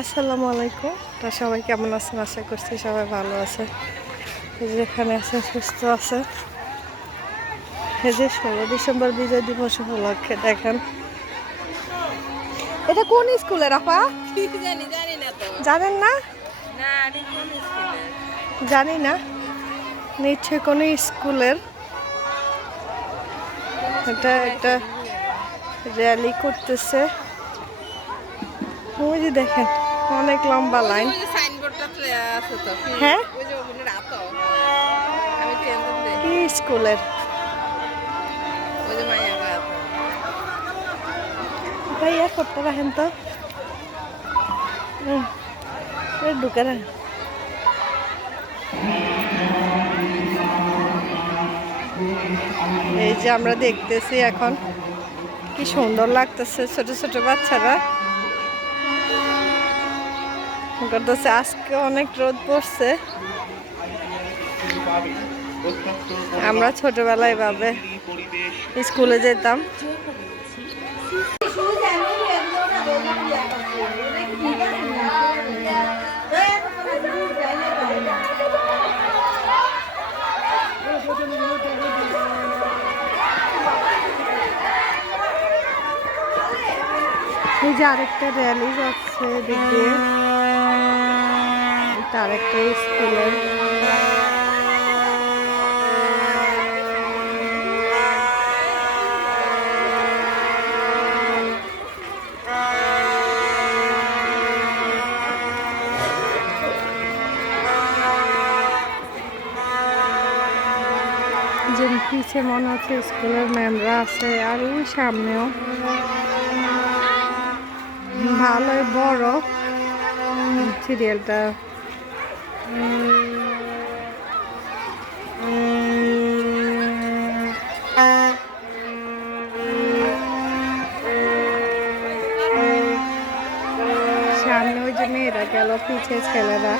আসসালামু আলাইকুম। তা সবাই কেমন আছেন? আশা করছি সবাই ভালো আছে। এই যে আছে সুস্থ আছে। এই যে ষোলো ডিসেম্বর বিজয় দিবস উপলক্ষে দেখেন। এটা কোন স্কুলের আপা? জানেন না? জানি না। নিশ্চয় কোনো স্কুলের। এটা একটা র্যালি করতেছে। ওই যে দেখেন অনেক লম্বা লাইন হ্যাঁ? কি স্কুলের? ভাইয়া করতে রাখেন তো। ঢুকে রাখেন। এই যে আমরা দেখতেছি এখন কি সুন্দর লাগতেছে ছোট ছোট বাচ্চারা। করতেছে, আজকে অনেক রোদ পড়ছে। আমরা ছোটবেলায় ভাবে স্কুলে যেতাম। যে আরেকটা র্যালি যাচ্ছে দিয়ে এটা আরেকটা স্কুলের যে পিছে মনে হচ্ছে স্কুলের ম্যামরা আছে, আর ওই সামনেও। ভালোই বড়। সিরিয়ালটা। সামনে ওই যে মেয়েরা গেল পিছিয়ে ছেলেরা।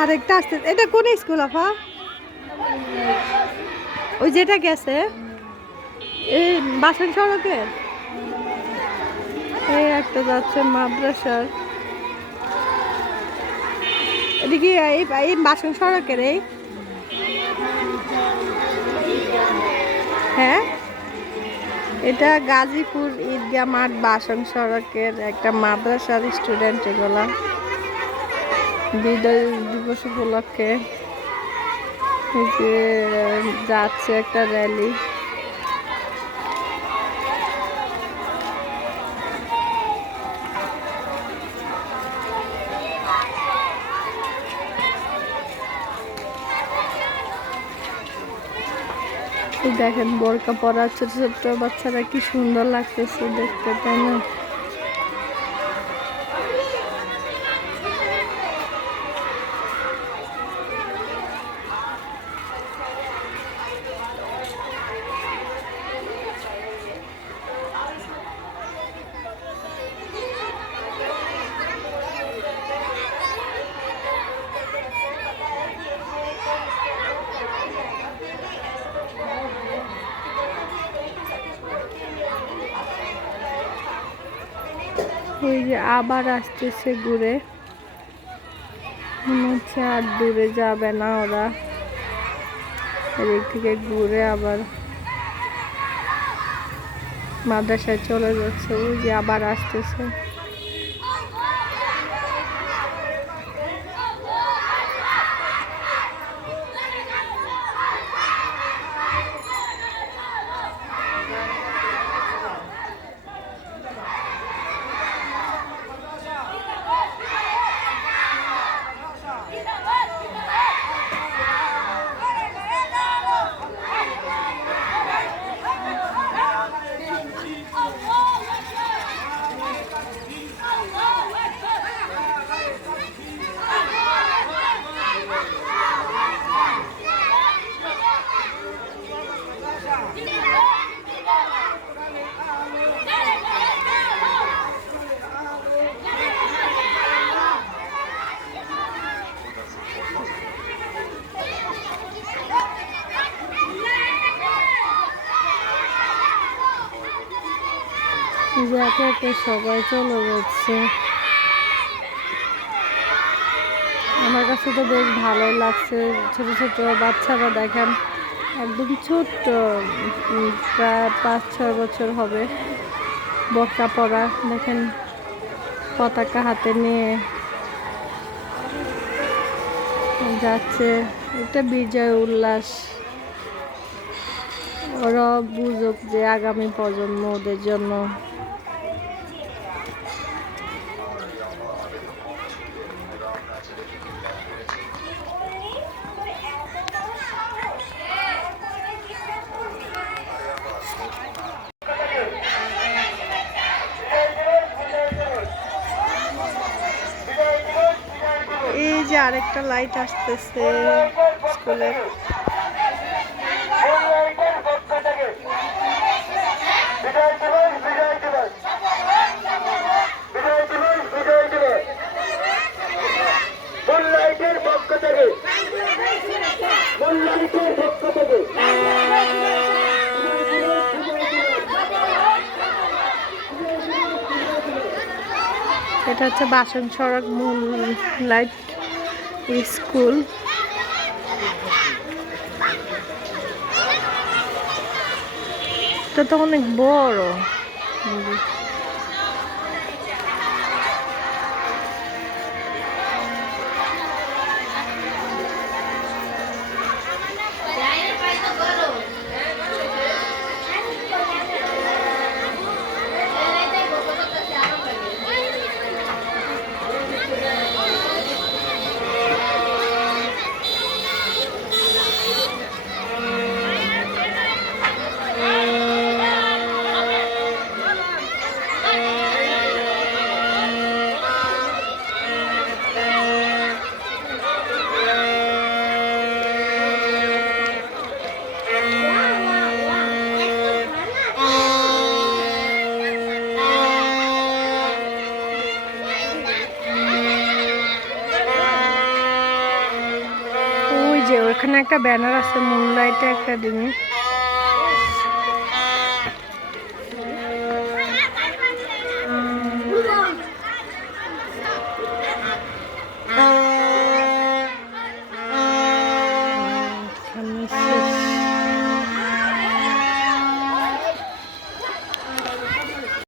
আরেকটা আসতে এটা কোন স্কুল আপা ওই যেটা গেছে। এই বাসন সড়কে? এই একটা যাচ্ছে মাদ্রাসার। এদিকে এই এই বাসন সড়কের এই? হ্যাঁ? এটা গাজীপুর ঈদগাহ মাঠ বাসন সড়কের একটা মাদ্রাসার স্টুডেন্ট এগুলা। বিজয় দিবস উপলক্ষে যে যাচ্ছে একটা র্যালি দেখেন বোরকা পরা ছোট ছোট বাচ্চারা কি সুন্দর লাগতেছে দেখতে, তাই না? ওই যে আবার আসতেছে ঘুরে। মনে হচ্ছে আর দূরে যাবে না ওরা। এদিক থেকে ঘুরে আবার মাদ্রাসায় চলে যাচ্ছে, ওই যে আবার আসতেছে। যে একে একে সবাই চলে যাচ্ছে আমার কাছে তো বেশ ভালোই লাগছে। ছোট ছোট বাচ্চারা দেখেন, একদম ছোট্ট প্রায় পাঁচ, ছয় বছর হবে বর্ষা পরা দেখেন পতাকা হাতে নিয়ে যাচ্ছে। এটা বিজয় উল্লাস। ওরা বুঝুক যে আগামী প্রজন্ম ওদের জন্য এই যে আরেকটা লাইট আসতেছে স্কুলের এটা হচ্ছে বাসন সড়ক মূল লাইট স্কুল এটা তো অনেক বড়। একটা ব্যানার আছে একটা একাডেমি